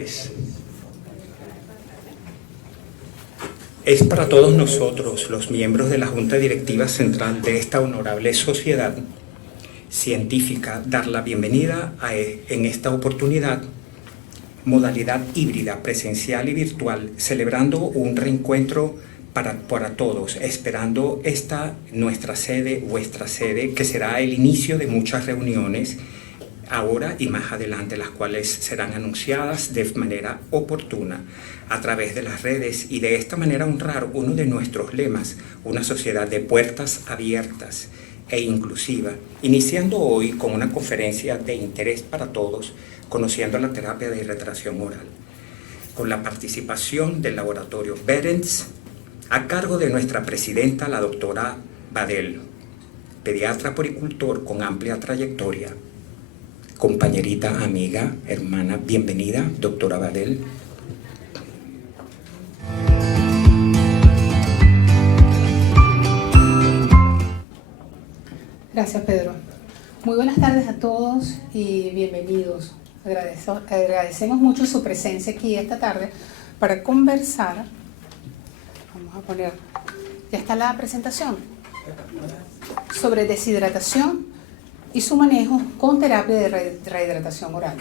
tardes. Es para todos nosotros, los miembros de la Junta Directiva Central de esta honorable sociedad científica, dar la bienvenida en esta oportunidad, modalidad híbrida, presencial y virtual, celebrando un reencuentro para todos, esperando nuestra sede, vuestra sede, que será el inicio de muchas reuniones ahora y más adelante, las cuales serán anunciadas de manera oportuna a través de las redes, y de esta manera honrar uno de nuestros lemas, una sociedad de puertas abiertas e inclusiva, iniciando hoy con una conferencia de interés para todos, conociendo la terapia de retracción oral, con la participación del laboratorio Berens, a cargo de nuestra presidenta, la doctora Badel, pediatra poricultor con amplia trayectoria. Compañerita, amiga, hermana, bienvenida, doctora Badel. Gracias, Pedro. Muy buenas tardes a todos y bienvenidos. Agradecemos mucho su presencia aquí esta tarde para conversar. Vamos a poner, ya está la presentación, sobre deshidratación y su manejo con terapia de rehidratación oral.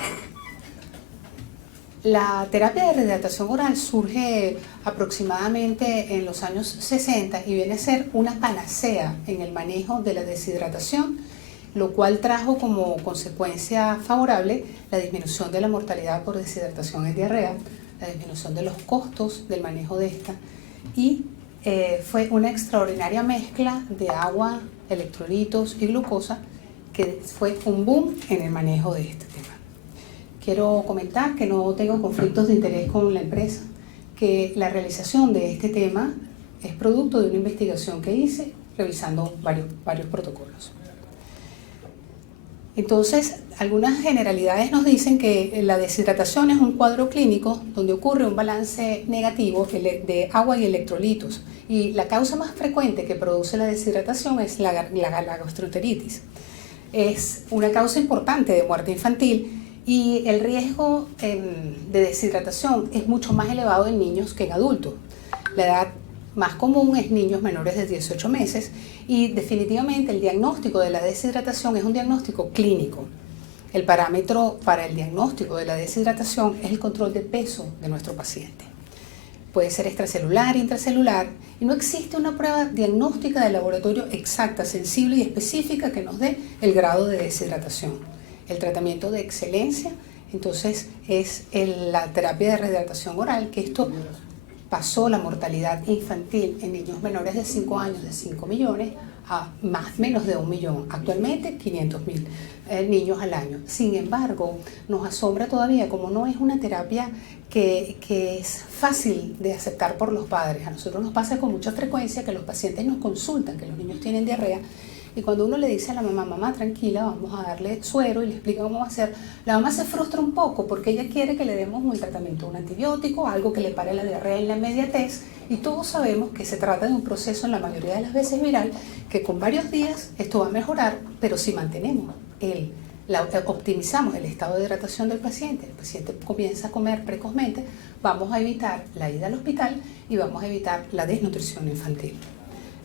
La terapia de rehidratación oral surge aproximadamente en los años 60 y viene a ser una panacea en el manejo de la deshidratación, lo cual trajo como consecuencia favorable la disminución de la mortalidad por deshidratación en diarrea, la disminución de los costos del manejo de esta, y fue una extraordinaria mezcla de agua, electrolitos y glucosa que fue un boom en el manejo de este tema. Quiero comentar que no tengo conflictos de interés con la empresa, que la realización de este tema es producto de una investigación que hice revisando varios protocolos. Entonces, algunas generalidades nos dicen que la deshidratación es un cuadro clínico donde ocurre un balance negativo de agua y electrolitos, y la causa más frecuente que produce la deshidratación es la gastroenteritis. Es una causa importante de muerte infantil y el riesgo de deshidratación es mucho más elevado en niños que en adultos. La edad más común es niños menores de 18 meses y definitivamente el diagnóstico de la deshidratación es un diagnóstico clínico. El parámetro para el diagnóstico de la deshidratación es el control de peso de nuestro paciente. Puede ser extracelular, intracelular, y no existe una prueba diagnóstica de laboratorio exacta, sensible y específica que nos dé el grado de deshidratación. El tratamiento de excelencia, entonces, es la terapia de rehidratación oral, que esto pasó la mortalidad infantil en niños menores de 5 años de 5 millones a menos de 1 millón, actualmente 500.000 niños al año. Sin embargo, nos asombra todavía como no es una terapia que es fácil de aceptar por los padres. A nosotros nos pasa con mucha frecuencia que los pacientes nos consultan que los niños tienen diarrea, y cuando uno le dice a la mamá, tranquila, vamos a darle suero, y le explica cómo va a ser, la mamá se frustra un poco porque ella quiere que le demos un tratamiento, un antibiótico, algo que le pare la diarrea en la inmediatez, y todos sabemos que se trata de un proceso en la mayoría de las veces viral, que con varios días esto va a mejorar, pero si mantenemos optimizamos el estado de hidratación del paciente, el paciente comienza a comer precozmente, vamos a evitar la ida al hospital y vamos a evitar la desnutrición infantil.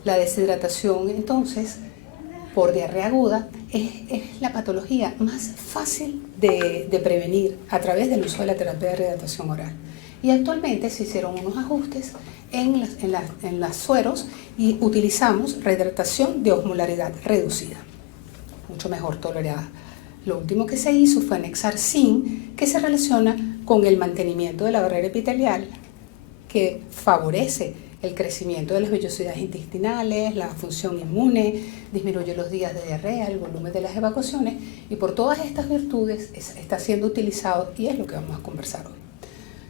La deshidratación, entonces, por diarrea aguda, es la patología más fácil de prevenir a través del uso de la terapia de rehidratación oral. Y actualmente se hicieron unos ajustes en las sueros y utilizamos rehidratación de osmolaridad reducida, mucho mejor tolerada. Lo último que se hizo fue anexar zinc, que se relaciona con el mantenimiento de la barrera epitelial, que favorece el crecimiento de las vellosidades intestinales, la función inmune, disminuye los días de diarrea, el volumen de las evacuaciones, y por todas estas virtudes está siendo utilizado y es lo que vamos a conversar hoy.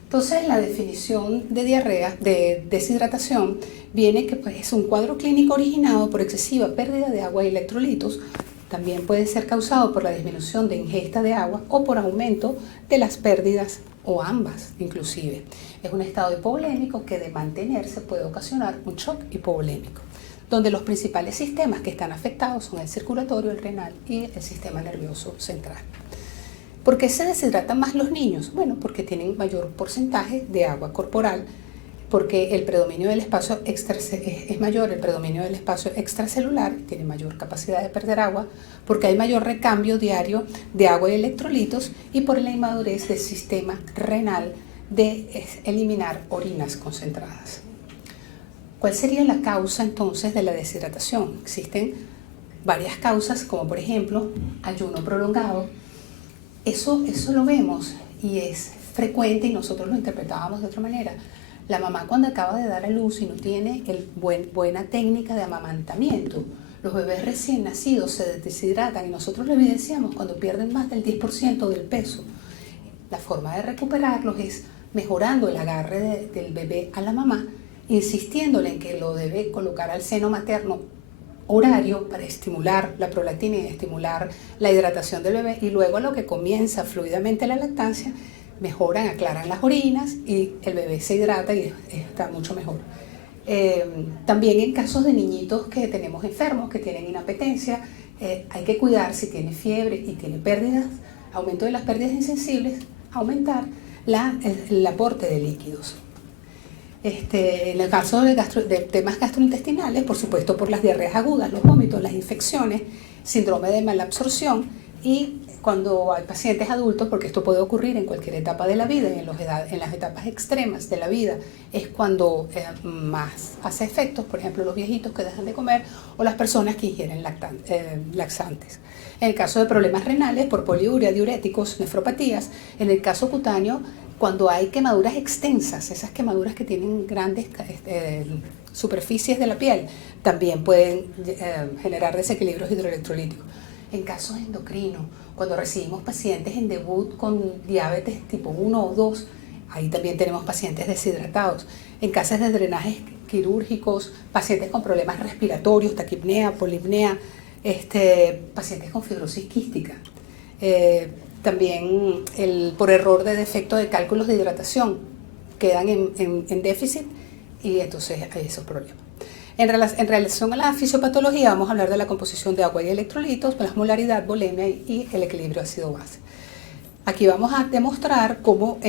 Entonces, la definición de diarrea, de deshidratación, viene que es un cuadro clínico originado por excesiva pérdida de agua y electrolitos. También puede ser causado por la disminución de ingesta de agua o por aumento de las pérdidas, o ambas inclusive. Es un estado hipovolémico que de mantenerse puede ocasionar un shock hipovolémico, donde los principales sistemas que están afectados son el circulatorio, el renal y el sistema nervioso central. ¿Por qué se deshidratan más los niños? Bueno, porque tienen mayor porcentaje de agua corporal, porque el predominio del espacio es mayor, el predominio del espacio extracelular, tiene mayor capacidad de perder agua, porque hay mayor recambio diario de agua y electrolitos, y por la inmadurez del sistema renal de eliminar orinas concentradas. ¿Cuál sería la causa entonces de la deshidratación? Existen varias causas, como por ejemplo ayuno prolongado. Eso lo vemos y es frecuente y nosotros lo interpretábamos de otra manera. La mamá cuando acaba de dar a luz y no tiene buena técnica de amamantamiento, los bebés recién nacidos se deshidratan y nosotros lo evidenciamos cuando pierden más del 10% del peso. La forma de recuperarlos es mejorando el agarre del bebé a la mamá, insistiéndole en que lo debe colocar al seno materno horario para estimular la prolactina y estimular la hidratación del bebé, y luego a lo que comienza fluidamente la lactancia, mejoran, aclaran las orinas y el bebé se hidrata y está mucho mejor. También en casos de niñitos que tenemos enfermos, que tienen inapetencia, hay que cuidar si tiene fiebre y tiene pérdidas, aumento de las pérdidas insensibles, aumentar el aporte de líquidos. En el caso de temas gastrointestinales, por supuesto por las diarreas agudas, los vómitos, las infecciones, síndrome de malabsorción, y cuando hay pacientes adultos, porque esto puede ocurrir en cualquier etapa de la vida, y en las etapas extremas de la vida es cuando más hace efectos, por ejemplo los viejitos que dejan de comer o las personas que ingieren laxantes. En el caso de problemas renales, por poliuria, diuréticos, nefropatías. En el caso cutáneo, cuando hay quemaduras extensas, esas quemaduras que tienen grandes superficies de la piel, también pueden generar desequilibrios hidroelectrolíticos. En casos endocrinos, cuando recibimos pacientes en debut con diabetes tipo 1 o 2, ahí también tenemos pacientes deshidratados. En casos de drenajes quirúrgicos, pacientes con problemas respiratorios, taquipnea, polipnea, pacientes con fibrosis quística. También por error de defecto de cálculos de hidratación, quedan en déficit y entonces hay esos problemas. En relación a la fisiopatología, vamos a hablar de la composición de agua y electrolitos, la osmolaridad, volemia y el equilibrio ácido-base. Aquí vamos a demostrar cómo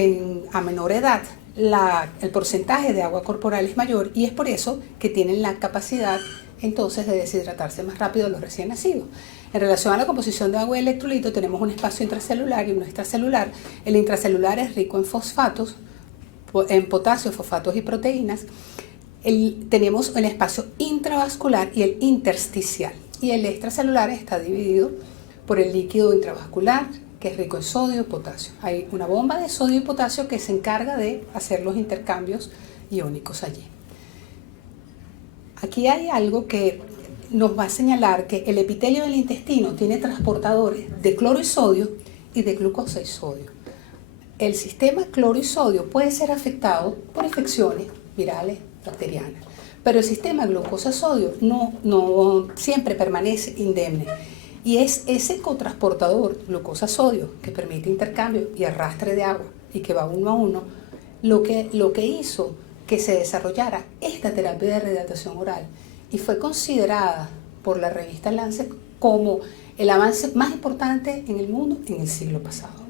a menor edad el porcentaje de agua corporal es mayor, y es por eso que tienen la capacidad entonces de deshidratarse más rápido los recién nacidos. En relación a la composición de agua y electrolito, tenemos un espacio intracelular y uno extracelular. El intracelular es rico en fosfatos, en potasio, fosfatos y proteínas. Tenemos el espacio intravascular y el intersticial. Y el extracelular está dividido por el líquido intravascular, que es rico en sodio y potasio. Hay una bomba de sodio y potasio que se encarga de hacer los intercambios iónicos allí. Aquí hay algo que nos va a señalar que el epitelio del intestino tiene transportadores de cloro y sodio y de glucosa y sodio. El sistema cloro y sodio puede ser afectado por infecciones virales, bacterianas, pero el sistema glucosa-sodio no siempre permanece indemne. Y es ese cotransportador glucosa-sodio que permite intercambio y arrastre de agua y que va uno a uno, lo que hizo que se desarrollara esta terapia de rehidratación oral, y fue considerada por la revista Lancet como el avance más importante en el mundo en el siglo pasado.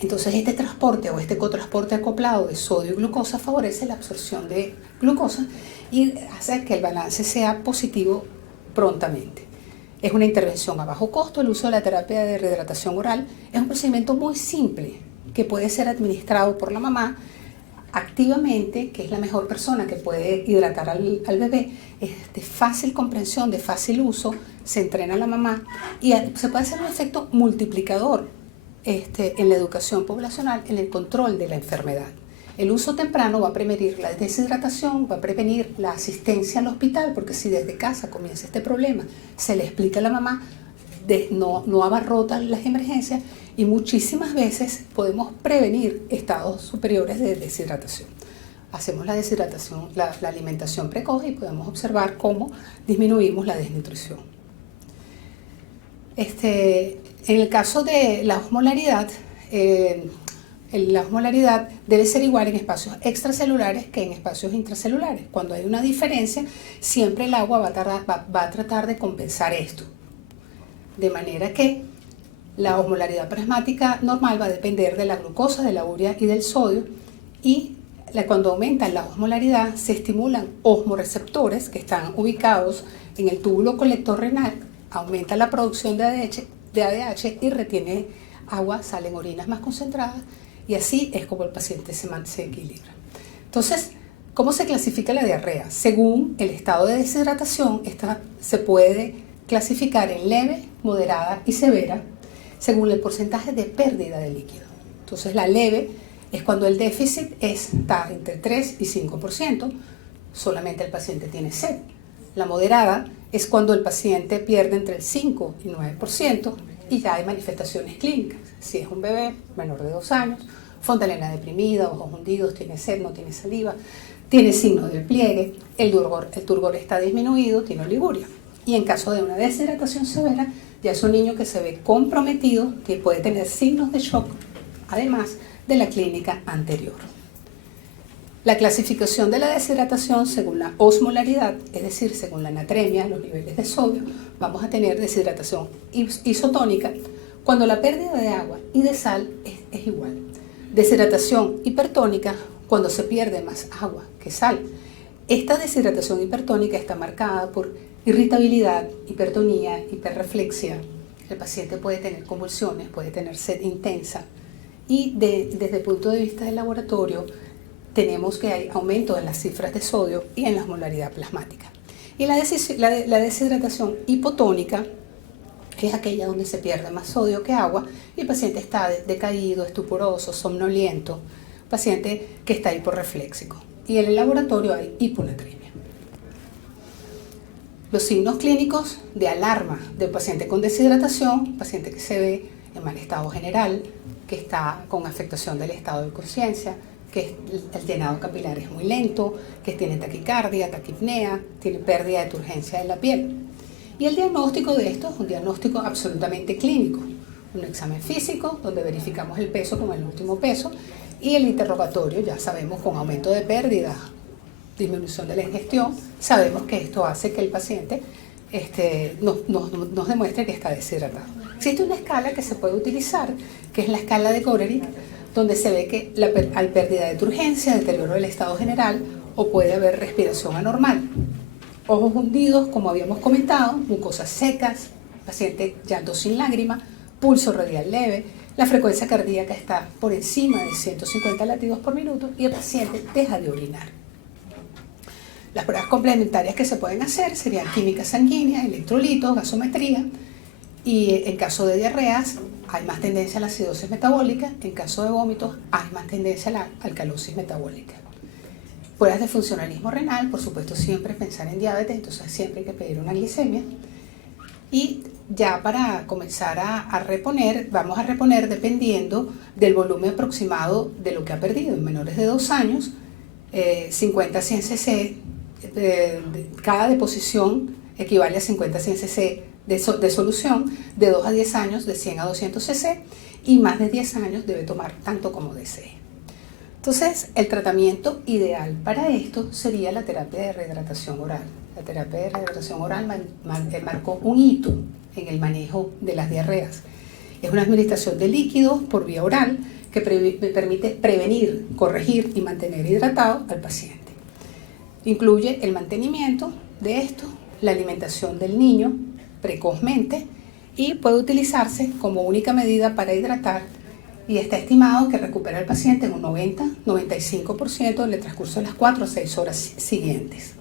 Entonces este transporte o este cotransporte acoplado de sodio y glucosa favorece la absorción de glucosa y hace que el balance sea positivo prontamente. Es una intervención a bajo costo. El uso de la terapia de rehidratación oral es un procedimiento muy simple que puede ser administrado por la mamá activamente, que es la mejor persona que puede hidratar al bebé. Es de fácil comprensión, de fácil uso, se entrena a la mamá y se puede hacer un efecto multiplicador en la educación poblacional, en el control de la enfermedad. El uso temprano va a prevenir la deshidratación, va a prevenir la asistencia al hospital, porque si desde casa comienza este problema, se le explica a la mamá, no abarrotan las emergencias, y muchísimas veces podemos prevenir estados superiores de deshidratación. Hacemos la deshidratación, la alimentación precoz, y podemos observar cómo disminuimos la desnutrición. En el caso de la osmolaridad, la osmolaridad debe ser igual en espacios extracelulares que en espacios intracelulares. Cuando hay una diferencia, siempre el agua va a tratar de compensar esto. De manera que La osmolaridad plasmática normal va a depender de la glucosa, de la urea y del sodio, y cuando aumenta la osmolaridad se estimulan osmoreceptores que están ubicados en el túbulo colector renal, aumenta la producción de ADH y retiene agua, salen orinas más concentradas, y así es como el paciente se equilibra. Entonces, ¿cómo se clasifica la diarrea? Según el estado de deshidratación, esta se puede clasificar en leve, moderada y severa, según el porcentaje de pérdida de líquido. Entonces, la leve es cuando el déficit está entre 3 y 5%, solamente el paciente tiene sed. La moderada es cuando el paciente pierde entre el 5 y 9% y ya hay manifestaciones clínicas. Si es un bebé menor de 2 años, fontanela deprimida, ojos hundidos, tiene sed, no tiene saliva, tiene signos del pliegue, el turgor está disminuido, tiene oliguria. Y en caso de una deshidratación severa, ya es un niño que se ve comprometido, que puede tener signos de shock, además de la clínica anterior. La clasificación de la deshidratación según la osmolaridad, es decir, según la natremia, los niveles de sodio, vamos a tener deshidratación isotónica cuando la pérdida de agua y de sal es igual. Deshidratación hipertónica cuando se pierde más agua que sal. Esta deshidratación hipertónica está marcada por irritabilidad, hipertonía, hiperreflexia. El paciente puede tener convulsiones, puede tener sed intensa, y desde el punto de vista del laboratorio tenemos que hay aumento en las cifras de sodio y en la osmolaridad plasmática. Y la deshidratación hipotónica es aquella donde se pierde más sodio que agua y el paciente está decaído, estuporoso, somnoliento, paciente que está hiporrefléxico. Y en el laboratorio hay hiponatremia. Los signos clínicos de alarma del paciente con deshidratación, paciente que se ve en mal estado general, que está con afectación del estado de conciencia, que el llenado capilar es muy lento, que tiene taquicardia, taquipnea, tiene pérdida de turgencia de la piel. Y el diagnóstico de esto es un diagnóstico absolutamente clínico. Un examen físico donde verificamos el peso con el último peso y el interrogatorio, ya sabemos, con aumento de pérdida, disminución de la ingestión, sabemos que esto hace que el paciente nos demuestre que está deshidratado. Existe una escala que se puede utilizar, que es la escala de Goerich, donde se ve que hay pérdida de turgencia, deterioro del estado general o puede haber respiración anormal. Ojos hundidos, como habíamos comentado, mucosas secas, paciente llanto sin lágrima, pulso radial leve, la frecuencia cardíaca está por encima de 150 latidos por minuto y el paciente deja de orinar. Las pruebas complementarias que se pueden hacer serían química sanguínea, electrolitos, gasometría, y en caso de diarreas hay más tendencia a la acidosis metabólica, en caso de vómitos hay más tendencia a la alcalosis metabólica. Pruebas de funcionalismo renal, por supuesto siempre pensar en diabetes, entonces siempre hay que pedir una glicemia. Y ya para comenzar a reponer, vamos a reponer dependiendo del volumen aproximado de lo que ha perdido. En menores de 2 años, 50 a 100 cc, cada deposición equivale a 50 a 100 cc de solución, de 2 a 10 años de 100 a 200 cc y más de 10 años debe tomar tanto como desee. Entonces, el tratamiento ideal para esto sería la terapia de rehidratación oral. La terapia de rehidratación oral marcó un hito en el manejo de las diarreas. Es una administración de líquidos por vía oral que permite prevenir, corregir y mantener hidratado al paciente. Incluye el mantenimiento de esto, la alimentación del niño precozmente y puede utilizarse como única medida para hidratar y está estimado que recupera al paciente en un 90-95% en el transcurso de las 4 a 6 horas siguientes.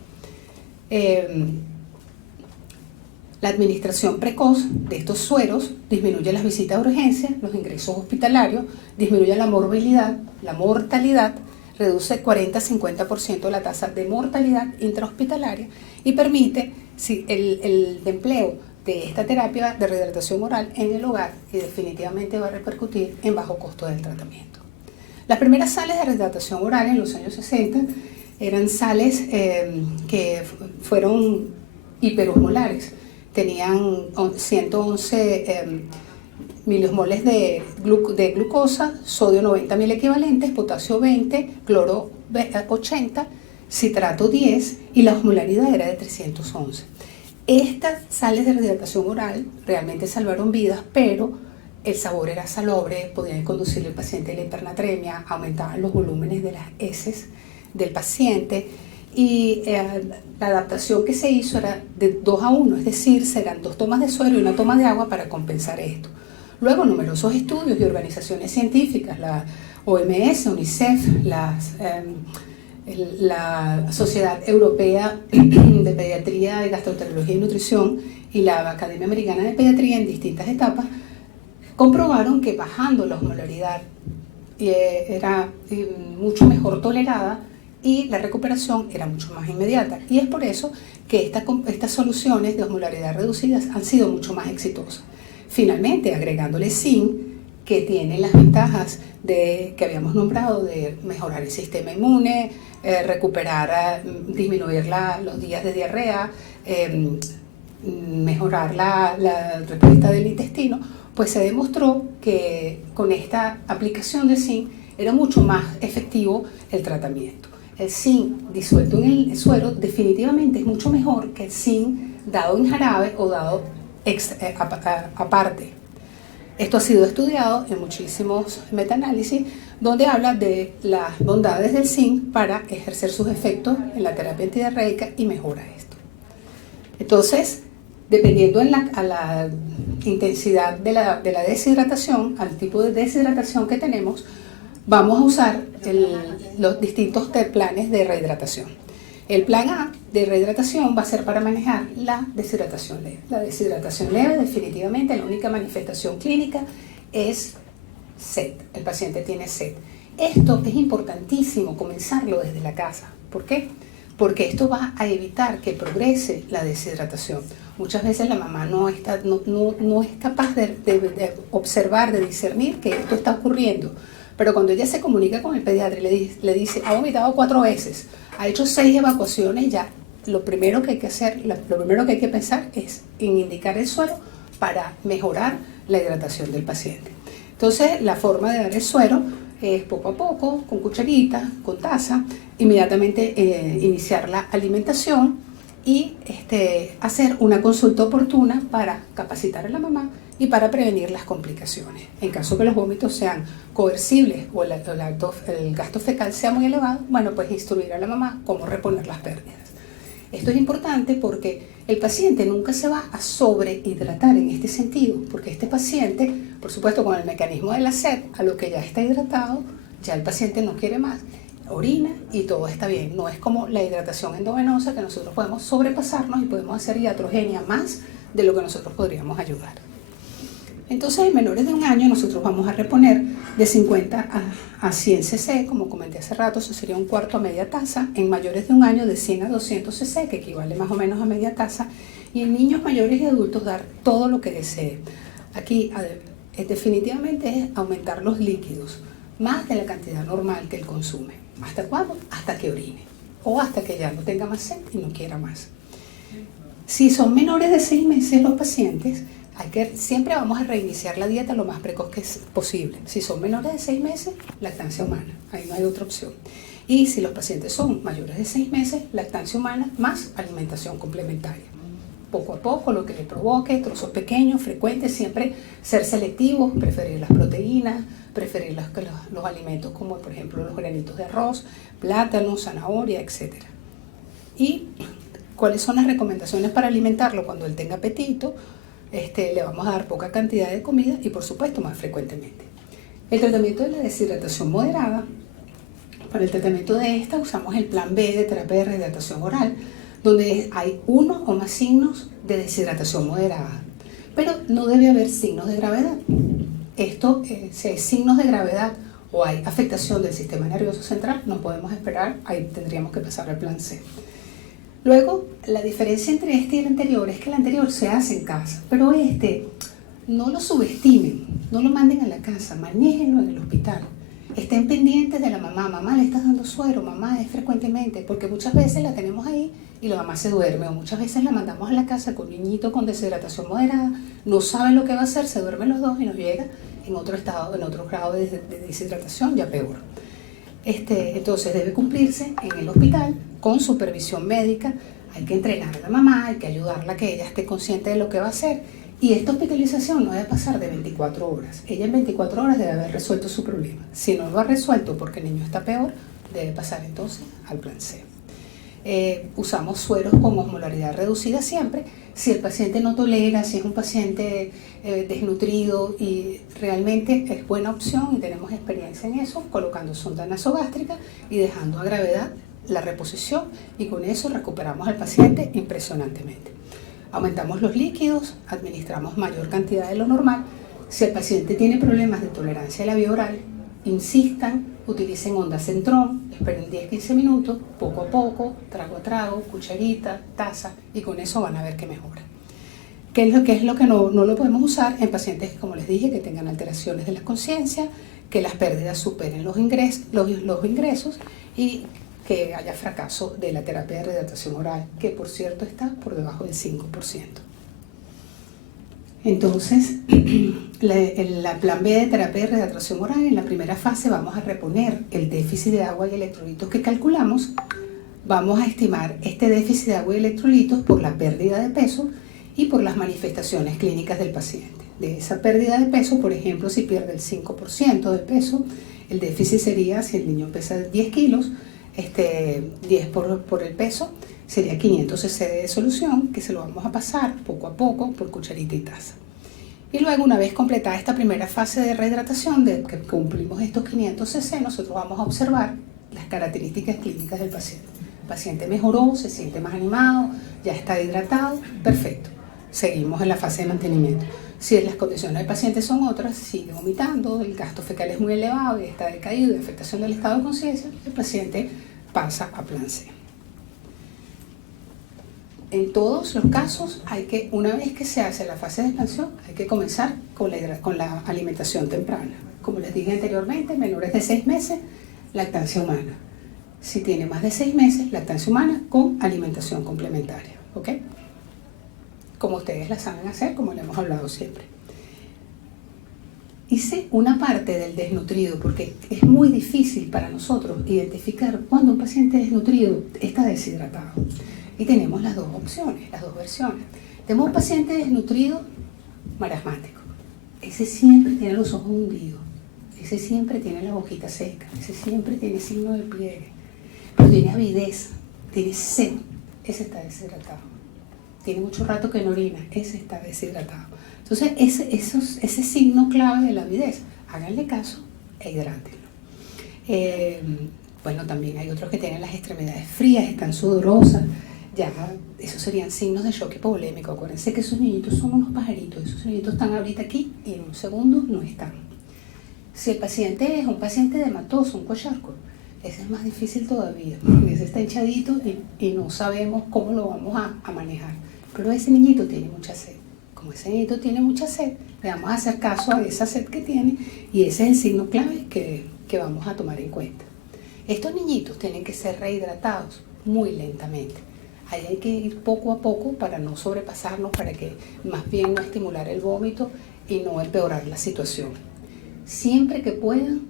La administración precoz de estos sueros disminuye las visitas de urgencia, los ingresos hospitalarios, disminuye la morbilidad, la mortalidad, reduce 40-50% la tasa de mortalidad intrahospitalaria y permite el empleo de esta terapia de rehidratación oral en el hogar y definitivamente va a repercutir en bajo costo del tratamiento. Las primeras sales de rehidratación oral en los años 60 eran sales que fueron hiperosmolares, tenían 111 miliosmoles de glucosa, sodio 90 mil equivalentes, potasio 20, cloro 80, citrato 10 y la osmolaridad era de 311. Estas sales de rehidratación oral realmente salvaron vidas, pero el sabor era salobre, podía conducir al paciente a la hipernatremia, aumentaban los volúmenes de las heces del paciente y la adaptación que se hizo era de 2:1, es decir, serán 2 tomas de suero y 1 toma de agua para compensar esto. Luego, numerosos estudios y organizaciones científicas, la OMS, UNICEF, la Sociedad Europea de Pediatría, Gastroenterología y Nutrición y la Academia Americana de Pediatría en distintas etapas, comprobaron que bajando la osmolaridad era mucho mejor tolerada y la recuperación era mucho más inmediata. Y es por eso que estas soluciones de osmolaridad reducidas han sido mucho más exitosas. Finalmente, agregándole zinc, que tiene las ventajas que habíamos nombrado de mejorar el sistema inmune, disminuir los días de diarrea, mejorar la respuesta del intestino, pues se demostró que con esta aplicación de zinc era mucho más efectivo el tratamiento. El zinc disuelto en el suero definitivamente es mucho mejor que el zinc dado en jarabe o dado aparte. Esto ha sido estudiado en muchísimos metaanálisis donde habla de las bondades del zinc para ejercer sus efectos en la terapia antidiarreica y mejora esto. Entonces, dependiendo a la intensidad de la deshidratación, al tipo de deshidratación que tenemos, vamos a usar los distintos planes de rehidratación. El plan A de rehidratación va a ser para manejar la deshidratación leve. La deshidratación leve, definitivamente, la única manifestación clínica es sed. El paciente tiene sed. Esto es importantísimo comenzarlo desde la casa. ¿Por qué? Porque esto va a evitar que progrese la deshidratación. Muchas veces la mamá no es capaz de observar, de discernir que esto está ocurriendo. Pero cuando ella se comunica con el pediatra y le dice, ha vomitado 4 veces, ha hecho 6 evacuaciones, ya lo primero que hay que hacer, lo primero que hay que pensar es en indicar el suero para mejorar la hidratación del paciente. Entonces, la forma de dar el suero es poco a poco, con cucharita, con taza, inmediatamente iniciar la alimentación y hacer una consulta oportuna para capacitar a la mamá y para prevenir las complicaciones. En caso que los vómitos sean coercibles o el gasto fecal sea muy elevado, bueno, pues instruir a la mamá cómo reponer las pérdidas. Esto es importante porque el paciente nunca se va a sobrehidratar en este sentido, porque este paciente, por supuesto, con el mecanismo de la sed, a lo que ya está hidratado, ya el paciente no quiere más, orina y todo está bien. No es como la hidratación endovenosa, que nosotros podemos sobrepasarnos y podemos hacer iatrogenia más de lo que nosotros podríamos ayudar. Entonces, en menores de 1 año nosotros vamos a reponer de 50 a 100 cc, como comenté hace rato, eso sería 1/4 a media taza. En mayores de 1 año de 100 a 200 cc, que equivale más o menos a media taza. Y en niños mayores y adultos dar todo lo que desee. Aquí definitivamente es aumentar los líquidos, más de la cantidad normal que él consume. ¿Hasta cuándo? Hasta que orine o hasta que ya no tenga más sed y no quiera más. Si son menores de 6 meses los pacientes, siempre vamos a reiniciar la dieta lo más precoz que es posible. Si son menores de 6 meses, lactancia humana, ahí no hay otra opción. Y si los pacientes son mayores de 6 meses, lactancia humana más alimentación complementaria. Poco a poco, lo que le provoque, trozos pequeños, frecuentes, siempre ser selectivos, preferir las proteínas, preferir los alimentos como por ejemplo los granitos de arroz, plátano, zanahoria, etc. ¿Y cuáles son las recomendaciones para alimentarlo cuando él tenga apetito? Le vamos a dar poca cantidad de comida y por supuesto más frecuentemente. El tratamiento de la deshidratación moderada, para el tratamiento de esta usamos el plan B de terapia de rehidratación oral, donde hay 1 o más signos de deshidratación moderada, pero no debe haber signos de gravedad. Si hay signos de gravedad o hay afectación del sistema nervioso central, no podemos esperar, ahí tendríamos que pasar al plan C. Luego, la diferencia entre este y el anterior es que el anterior se hace en casa, pero no lo subestimen, no lo manden a la casa, manéjenlo en el hospital. Estén pendientes de la mamá, mamá le estás dando suero, mamá es frecuentemente, porque muchas veces la tenemos ahí y la mamá se duerme, o muchas veces la mandamos a la casa con un niñito con deshidratación moderada, no sabe lo que va a hacer, se duermen los dos y nos llega en otro grado de deshidratación, ya peor. Entonces debe cumplirse en el hospital con supervisión médica, hay que entrenar a la mamá, hay que ayudarla a que ella esté consciente de lo que va a hacer Y esta hospitalización no debe pasar de 24 horas. Ella en 24 horas debe haber resuelto su problema. Si no lo ha resuelto porque el niño está peor, debe pasar entonces al plan C. Usamos sueros con osmolaridad reducida siempre. Si el paciente no tolera, si es un paciente desnutrido y realmente es buena opción y tenemos experiencia en eso, colocando sonda nasogástrica y dejando a gravedad la reposición, y con eso recuperamos al paciente impresionantemente. Aumentamos los líquidos, administramos mayor cantidad de lo normal. Si el paciente tiene problemas de tolerancia a la vía oral, insistan, utilicen onda Centrón, esperen 10-15 minutos, poco a poco, trago a trago, cucharita, taza, y con eso van a ver que mejora. ¿Qué es lo que no lo podemos usar en pacientes, como les dije, que tengan alteraciones de la conciencia, que las pérdidas superen los ingresos y que haya fracaso de la terapia de rehidratación oral, que por cierto está por debajo del 5%. Entonces, la plan B de terapia de rehidratación oral, en la primera fase vamos a reponer el déficit de agua y electrolitos que calculamos. Vamos a estimar este déficit de agua y electrolitos por la pérdida de peso y por las manifestaciones clínicas del paciente. De esa pérdida de peso, por ejemplo, si pierde el 5% de peso, el déficit sería, si el niño pesa 10 kilos, 10 por el peso, sería 500 cc de solución, que se lo vamos a pasar poco a poco por cucharita y taza. Y luego, una vez completada esta primera fase de rehidratación, de que cumplimos estos 500 cc, nosotros vamos a observar las características clínicas del paciente. El paciente mejoró, se siente más animado, ya está hidratado, perfecto. Seguimos en la fase de mantenimiento. Si las condiciones del paciente son otras, sigue vomitando, el gasto fecal es muy elevado y está decaído y afectación del estado de conciencia, el paciente pasa a plan C. En todos los casos, una vez que se hace la fase de expansión, hay que comenzar con la alimentación temprana. Como les dije anteriormente, menores de 6 meses, lactancia humana. Si tiene más de 6 meses, lactancia humana con alimentación complementaria. ¿Ok? Como ustedes la saben hacer, como le hemos hablado siempre. Hice una parte del desnutrido porque es muy difícil para nosotros identificar cuando un paciente desnutrido está deshidratado. Y tenemos las dos opciones, las dos versiones. Tenemos un paciente desnutrido marasmático. Ese siempre tiene los ojos hundidos. Ese siempre tiene la boquita seca. Ese siempre tiene signo de pliegue. Pero tiene avidez, tiene sed. Ese está deshidratado. Tiene mucho rato que no orina, ese está deshidratado. Entonces, ese signo clave de la avidez, háganle caso e hidrátenlo. Bueno, también hay otros que tienen las extremidades frías, están sudorosas, ya esos serían signos de choque hipovolémico. Acuérdense que esos niñitos son unos pajaritos, esos niñitos están ahorita aquí y en un segundo no están. Si el paciente es un paciente dematoso, un coxsackie, ese es más difícil todavía, ese está hinchadito y no sabemos cómo lo vamos a manejar. Pero ese niñito tiene mucha sed. Como ese niñito tiene mucha sed, le vamos a hacer caso a esa sed que tiene y ese es el signo clave que vamos a tomar en cuenta. Estos niñitos tienen que ser rehidratados muy lentamente. Ahí hay que ir poco a poco para no sobrepasarnos, para que más bien no estimular el vómito y no empeorar la situación. Siempre que puedan,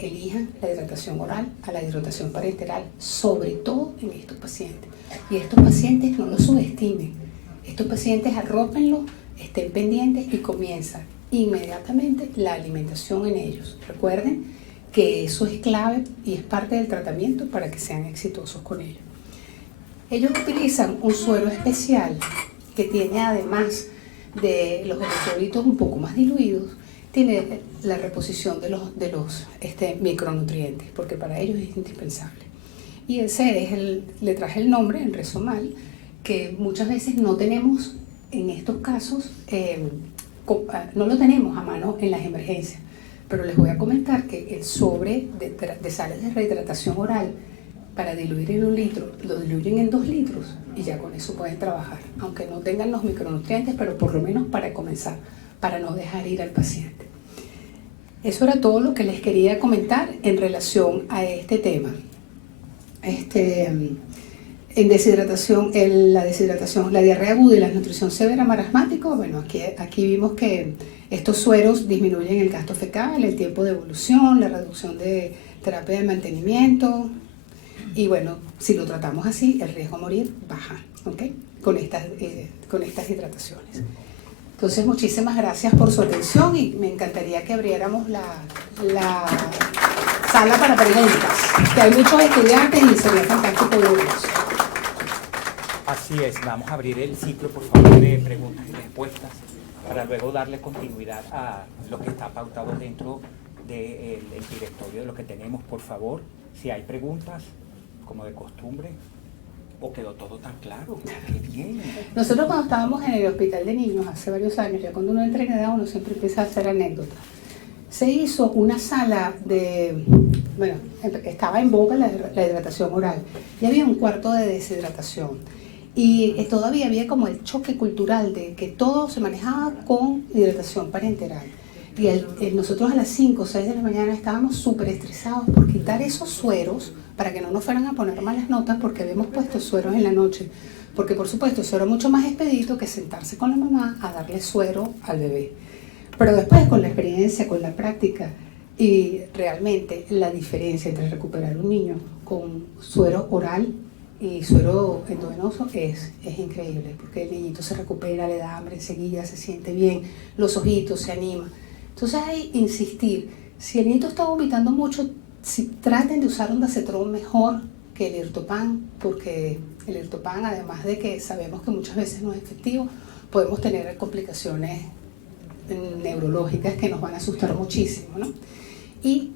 elijan la hidratación oral a la hidratación parenteral, sobre todo en estos pacientes. Y estos pacientes no los subestimen. Estos pacientes arrópenlos, estén pendientes y comienza inmediatamente la alimentación en ellos. Recuerden que eso es clave y es parte del tratamiento para que sean exitosos con ello. Ellos utilizan un suero especial que tiene, además de los electrolitos un poco más diluidos, tiene la reposición de los micronutrientes, porque para ellos es indispensable. Y ese le traje el nombre, el Resomal, que muchas veces no tenemos en estos casos, no lo tenemos a mano en las emergencias. Pero les voy a comentar que el sobre de sales de rehidratación oral, para diluir en 1 litro, lo diluyen en 2 litros y ya con eso pueden trabajar, aunque no tengan los micronutrientes, pero por lo menos para comenzar, para no dejar ir al paciente. Eso era todo lo que les quería comentar en relación a este tema. En deshidratación, la diarrea aguda y la desnutrición severa marasmático, bueno, aquí vimos que estos sueros disminuyen el gasto fecal, el tiempo de evolución, la reducción de terapia de mantenimiento y bueno, si lo tratamos así, el riesgo a morir baja, ¿ok? Con estas hidrataciones. Entonces, muchísimas gracias por su atención y me encantaría que abriéramos la sala para preguntas, que hay muchos estudiantes y sería fantástico verlos. Así es, vamos a abrir el ciclo, por favor, de preguntas y respuestas para luego darle continuidad a lo que está pautado dentro del directorio de lo que tenemos. Por favor, si hay preguntas, como de costumbre, o quedó todo tan claro. ¡Qué bien! Nosotros cuando estábamos en el hospital de niños hace varios años, ya cuando uno entra en edad, uno siempre empieza a hacer anécdotas. Se hizo una sala estaba en boga la hidratación oral y había un cuarto de deshidratación. Y todavía había como el choque cultural de que todo se manejaba con hidratación parenteral. Y nosotros a las 5 o 6 de la mañana estábamos súper estresados por quitar esos sueros para que no nos fueran a poner malas notas porque habíamos puesto sueros en la noche. Porque por supuesto, suero mucho más expedito que sentarse con la mamá a darle suero al bebé. Pero después con la experiencia, con la práctica y realmente la diferencia entre recuperar un niño con suero oral y suero endovenoso es increíble, porque el niñito se recupera, le da hambre enseguida, se siente bien, los ojitos, se anima. Entonces hay que insistir, si el niñito está vomitando mucho, traten de usar un dacetrón mejor que el Irtopan, porque el Irtopan, además de que sabemos que muchas veces no es efectivo, podemos tener complicaciones neurológicas que nos van a asustar muchísimo, ¿no? Y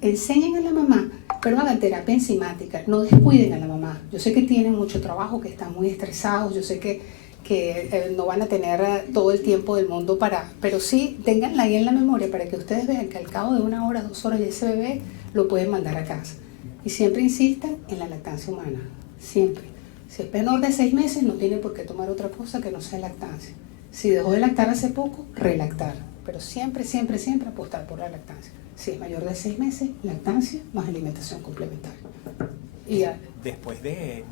enseñen a la mamá, pero hagan terapia enzimática, no descuiden a la mamá. Yo sé que tienen mucho trabajo, que están muy estresados, yo sé que no van a tener todo el tiempo del mundo pero sí tenganla ahí en la memoria para que ustedes vean que al cabo de 1 hora, 2 horas, ya ese bebé lo pueden mandar a casa. Y siempre insistan en la lactancia humana, siempre. Si es menor de 6 meses, no tiene por qué tomar otra cosa que no sea lactancia. Si dejó de lactar hace poco, relactar. Pero siempre, siempre, siempre apostar por la lactancia. Si es mayor de 6 meses, lactancia más alimentación complementaria. Y después de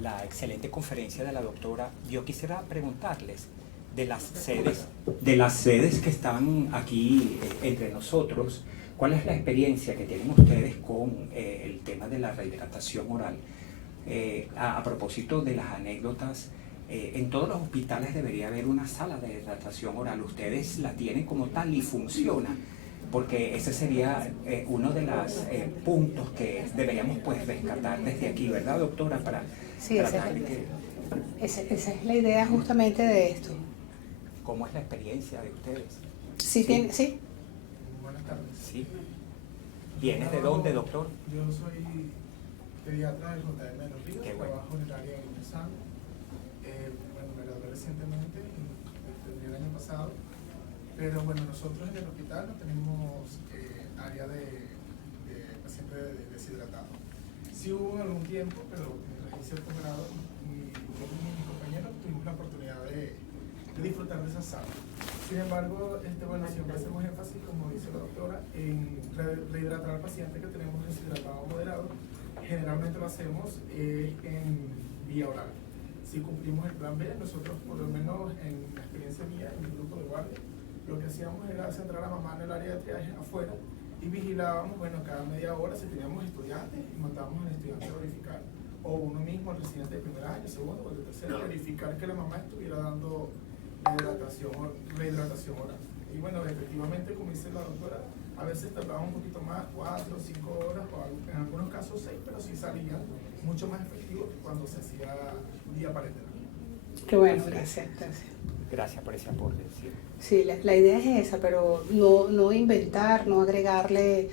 la excelente conferencia de la doctora, yo quisiera preguntarles de las sedes que están aquí entre nosotros, ¿cuál es la experiencia que tienen ustedes con el tema de la rehidratación oral? A propósito de las anécdotas, en todos los hospitales debería haber una sala de hidratación oral. Ustedes la tienen como tal y funciona, porque ese sería uno de los puntos que deberíamos pues rescatar desde aquí, ¿verdad, doctora? Sí, esa es la idea justamente de esto. ¿Cómo es la experiencia de ustedes? Sí. Sí. Buenas tardes. Sí. ¿Vienes de dónde, doctor? Yo soy pediatra del JM de Los Ríos, trabajo en el área de ingresado. Me gradué recientemente, el año pasado, pero bueno, nosotros en el hospital no tenemos área de pacientes deshidratados. Sí hubo en algún tiempo, pero en cierto grado, mi compañero tuvimos la oportunidad de disfrutar de esa sala. Sin embargo, siempre hacemos énfasis, como dice la doctora, en rehidratar al paciente que tenemos deshidratado moderado. Generalmente lo hacemos en vía oral. Si cumplimos el plan B, nosotros por lo menos en la experiencia mía, en mi grupo de guardia, lo que hacíamos era centrar a la mamá en el área de triaje afuera y vigilábamos, cada media hora si teníamos estudiantes y mandábamos al estudiante a verificar, o uno mismo, el residente de primer año, segundo o de tercero, verificar que la mamá estuviera dando rehidratación oral. Y efectivamente, como dice la doctora, a veces tardaba un poquito más, 4 o 5 horas, o en algunos casos 6, pero sí salía mucho más efectivo que cuando se hacía día parental. Qué bueno, gracias. Gracias por ese aporte. Sí, la idea es esa, pero no inventar, no agregarle,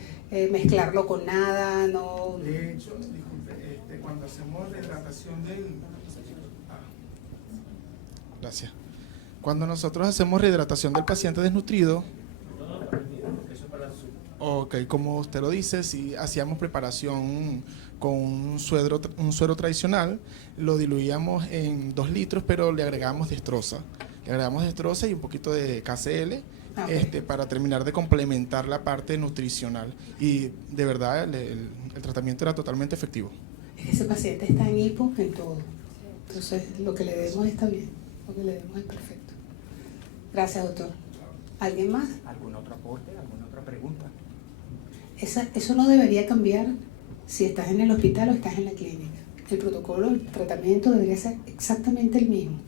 mezclarlo con nada, no... De hecho, disculpe, cuando hacemos rehidratación Gracias. Cuando nosotros hacemos rehidratación del paciente desnutrido, como usted lo dice, si hacíamos preparación con un suero tradicional, lo diluíamos en 2 litros, pero le agregamos destroza. Le agregamos destroza y un poquito de KCl para terminar de complementar la parte nutricional. Y de verdad, el tratamiento era totalmente efectivo. Ese paciente está en hipo en todo. Entonces, lo que le demos está bien, lo que le demos es perfecto. Gracias, doctor. ¿Alguien más? ¿Algún otro aporte? ¿Alguna otra pregunta? Eso no debería cambiar si estás en el hospital o estás en la clínica. El protocolo, el tratamiento debería ser exactamente el mismo.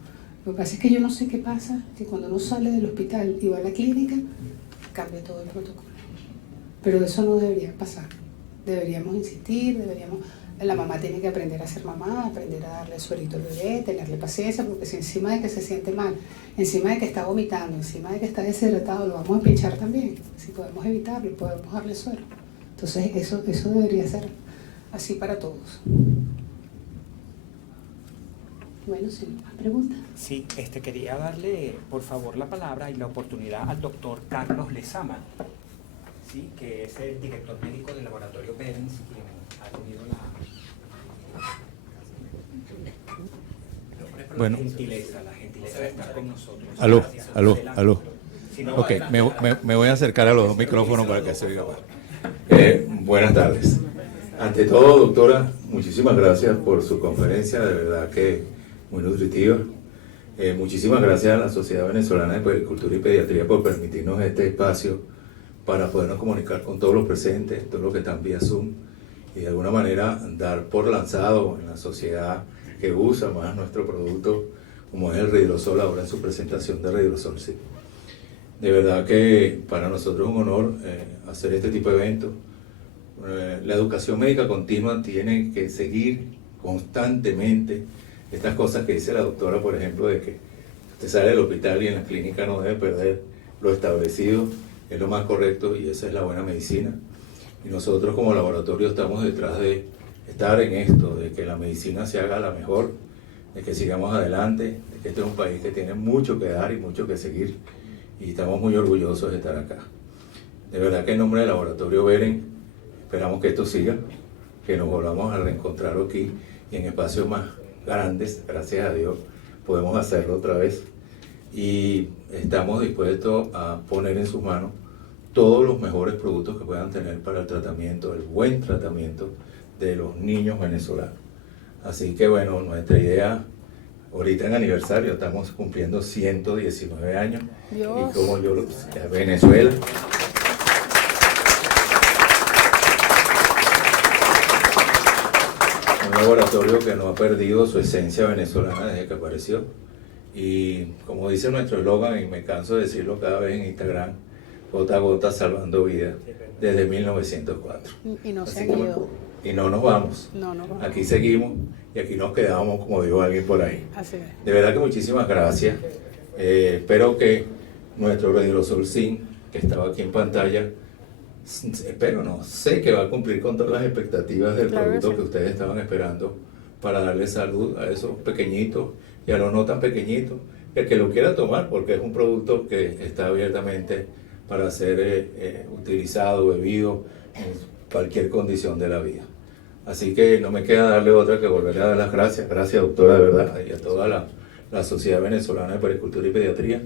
Lo que pasa es que yo no sé qué pasa, que cuando uno sale del hospital y va a la clínica, cambia todo el protocolo. Pero eso no debería pasar. Deberíamos insistir, la mamá tiene que aprender a ser mamá, aprender a darle suerito al bebé, tenerle paciencia, porque si encima de que se siente mal, encima de que está vomitando, encima de que está deshidratado, lo vamos a pinchar también. Si podemos evitarlo, podemos darle suero. Entonces eso debería ser así para todos. Bueno, si no más preguntas. Sí, quería darle, por favor, la palabra y la oportunidad al doctor Carlos Lezama, ¿sí? Que es el director médico del laboratorio Berens, quien ha tenido la Bueno. la gentileza de estar con nosotros. Aló. Si no, Ok, me voy a acercar a los dos micrófonos para que se oiga más. Buenas tardes. Ante todo, doctora, muchísimas gracias por su conferencia, de verdad que muy nutritiva. Muchísimas gracias a la Sociedad Venezolana de Puericultura y Pediatría por permitirnos este espacio para podernos comunicar con todos los presentes, todos los que están vía Zoom, y de alguna manera dar por lanzado en la sociedad que usa más nuestro producto, como es el Ridrosol, ahora en su presentación de Ridrosol, sí. De verdad que para nosotros es un honor hacer este tipo de eventos. La educación médica continua tiene que seguir constantemente estas cosas que dice la doctora, por ejemplo, de que usted sale del hospital y en la clínica no debe perder lo establecido, es lo más correcto y esa es la buena medicina. Y nosotros como laboratorio estamos detrás de estar en esto, de que la medicina se haga la mejor, de que sigamos adelante, de que este es un país que tiene mucho que dar y mucho que seguir, y estamos muy orgullosos de estar acá. De verdad que en nombre del laboratorio Beren, esperamos que esto siga, que nos volvamos a reencontrar aquí y en espacios más grandes, gracias a Dios, podemos hacerlo otra vez, y estamos dispuestos a poner en sus manos todos los mejores productos que puedan tener para el tratamiento, el buen tratamiento de los niños venezolanos. Así que bueno, nuestra idea, ahorita en aniversario, estamos cumpliendo 119 años, Dios. y como Venezuela. Un laboratorio que no ha perdido su esencia venezolana desde que apareció. Y como dice nuestro eslogan, y me canso de decirlo cada vez en Instagram, gota a gota salvando vidas, desde 1904. Y no se Así han que, ido. y no nos vamos. No vamos. Aquí seguimos y aquí nos quedamos, como dijo alguien por ahí. Así es. De verdad que muchísimas gracias. Espero que nuestro Ridrosol Zinc, que estaba aquí en pantalla, espero no, sé que va a cumplir con todas las expectativas del Claro producto que sí. que ustedes estaban esperando para darle salud a esos pequeñitos y a los no tan pequeñitos, el que lo quiera tomar, porque es un producto que está abiertamente para ser utilizado, bebido en cualquier condición de la vida. Así que no me queda darle otra que volverle a dar las gracias. Gracias, doctora, de verdad, y a toda la Sociedad Venezolana de Puericultura y Pediatría.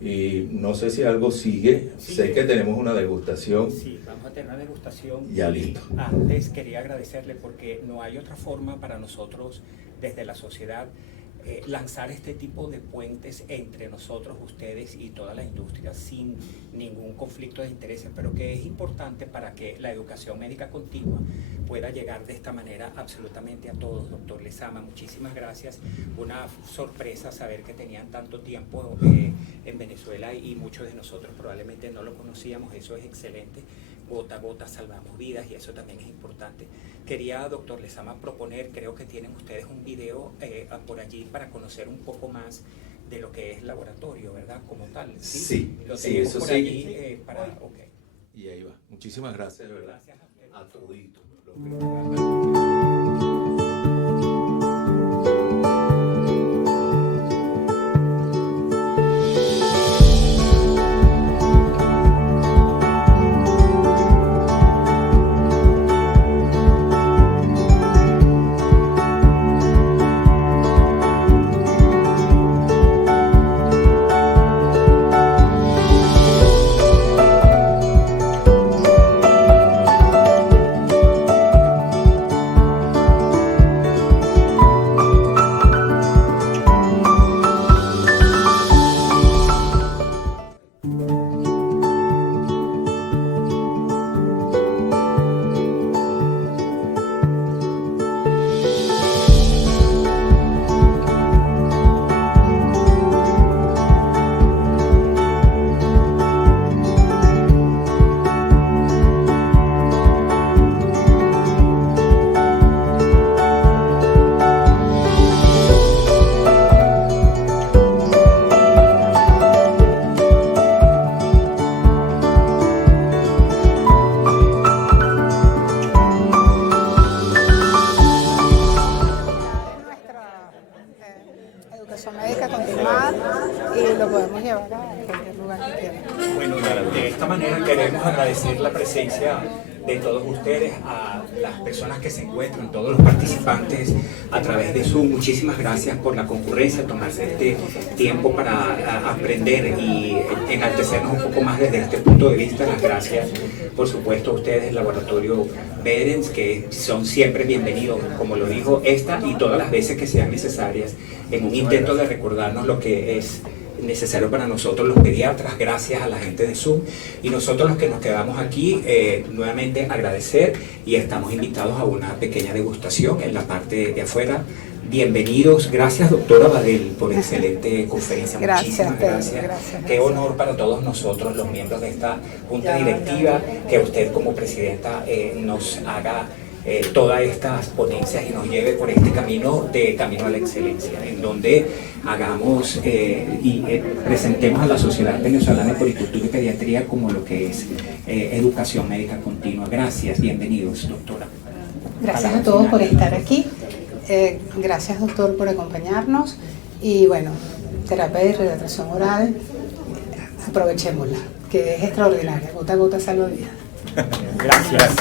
Y no sé si algo sigue, Sí. sé que tenemos una degustación. Sí, vamos a tener una degustación. Ya listo. Antes quería agradecerle porque no hay otra forma para nosotros desde la sociedad lanzar este tipo de puentes entre nosotros, ustedes y toda la industria sin ningún conflicto de intereses, pero que es importante para que la educación médica continua pueda llegar de esta manera absolutamente a todos. Doctor Lezama, muchísimas gracias. Una sorpresa saber que tenían tanto tiempo en Venezuela y muchos de nosotros probablemente no lo conocíamos. Eso es excelente. Gota a gota salvamos vidas y eso también es importante. Quería, doctor Lezama, proponer, creo que tienen ustedes un video por allí para conocer un poco más de lo que es laboratorio, ¿verdad? Como tal. Sí, Lo sí, tenemos eso por sí. allí, ok. Y ahí va. Muchísimas gracias, de verdad. Gracias a ustedes. A todito. Lo que- Bueno, de esta manera queremos agradecer la presencia de todos ustedes, a las personas que se encuentran, todos los participantes a través de Zoom. Muchísimas gracias por la concurrencia, tomarse este tiempo para aprender y enaltecernos un poco más desde este punto de vista. Las gracias, por supuesto, a ustedes del Laboratorio Behrens, que son siempre bienvenidos, como lo dijo esta y todas las veces que sean necesarias, en un intento de recordarnos lo que es necesario para nosotros los pediatras, gracias a la gente de Zoom, y nosotros los que nos quedamos aquí, nuevamente agradecer, y estamos invitados a una pequeña degustación en la parte de afuera. Bienvenidos, gracias doctora Badel por excelente conferencia, muchísimas gracias. Qué honor para todos nosotros, los miembros de esta junta directiva, que usted como presidenta nos haga todas estas ponencias y nos lleve por este camino a la excelencia, en donde hagamos presentemos a la Sociedad Venezolana de Puericultura y Pediatría como lo que es educación médica continua. Gracias, bienvenidos, doctora. Gracias a todos por estar aquí. Gracias, doctor, por acompañarnos. Y bueno, terapia de hidratación oral, aprovechémosla, que es extraordinaria. Gota a gota salva vidas. Gracias.